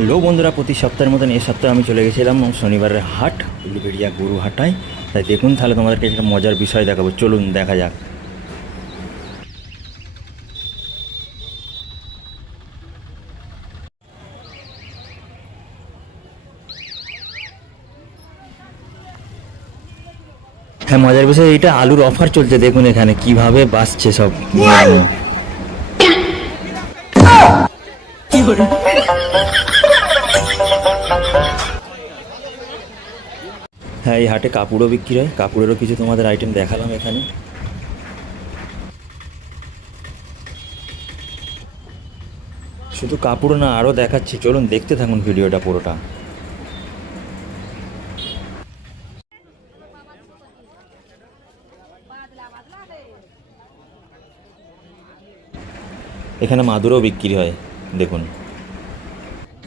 Hello বন্ধুরা, প্রতি সপ্তাহের মতন এই সপ্তাহে আমি চলে গেছিলাম শনিবারের হাট উলুবেড়িয়া গরু হাটায়। তাই দেখুন, তাহলে তোমাদেরকে একটা মজার বিষয় দেখাবো, চলুন দেখা যাক। হ্যাঁ, মজার বিষয় এইটা, আলুর অফার চলছে। দেখুন এখানে কিভাবে বাসছে সব নিয়ে। হ্যাঁ, এই হাটে কাপড়ও বিক্রি হয়, কাপড়েরও কিছু তোমাদের আইটেম দেখালাম এখানে। শুধু কাপড় না, আরও দেখাচ্ছি, চলুন দেখতে থাকুন ভিডিওটা পুরোটা। এখানে মাদুরও বিক্রি হয়, দেখুন।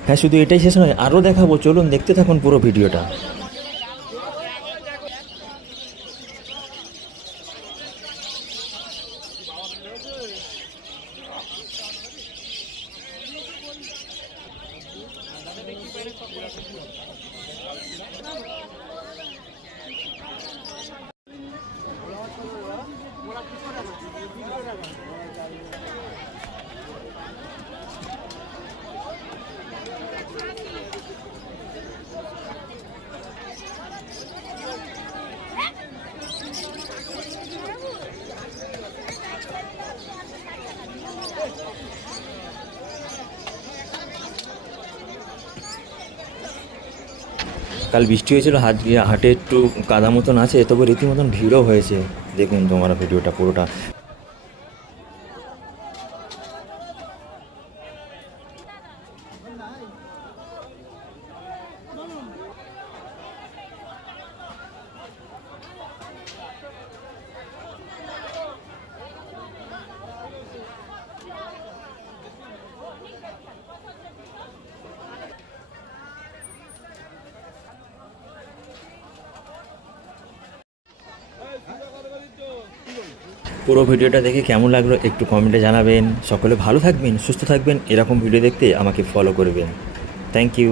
হ্যাঁ, শুধু এটাই শেষ নয়, আরও দেখাবো, চলুন দেখতে থাকুন পুরো ভিডিওটা। কাল বৃষ্টি হয়েছিল, হাটে একটু কাদা মতন আছে, তবে রীতিমতন ভিড়ও হয়েছে। দেখুন তোমরা ভিডিওটা পুরোটা। পুরো ভিডিওটা দেখে কেমন লাগলো একটু কমেন্টে জানাবেন। সকলে ভালো থাকবেন, সুস্থ থাকবেন, এরকম ভিডিও দেখতে আমাকে ফলো করবেন। Thank you.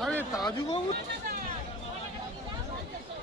아니 다 주고